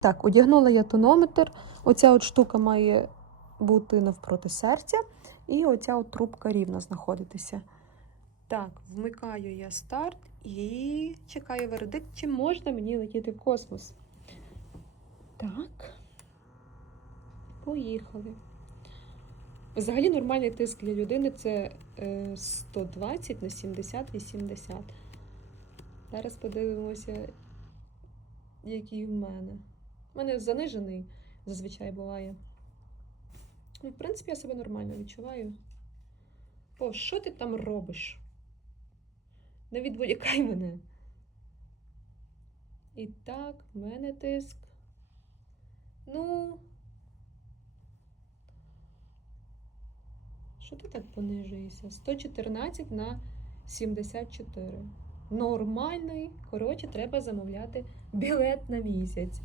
Так, одягнула я тонометр. Оця от штука має бути навпроти серця, і оця от трубка рівно знаходитися. Так, вмикаю я старт і чекаю вердикт, чи можна мені летіти в космос. Так. Поїхали. Взагалі нормальний тиск для людини це е, 120 на 70-80. Зараз подивимося, який в мене. У мене занижений зазвичай буває. Ну, в принципі, я себе нормально відчуваю. О, що ти там робиш? Не відволікай мене. І так, в мене тиск. Ну. Що ти так понижуєшся? 114 на 74. Нормальний. Коротше, треба замовляти білет на місяць.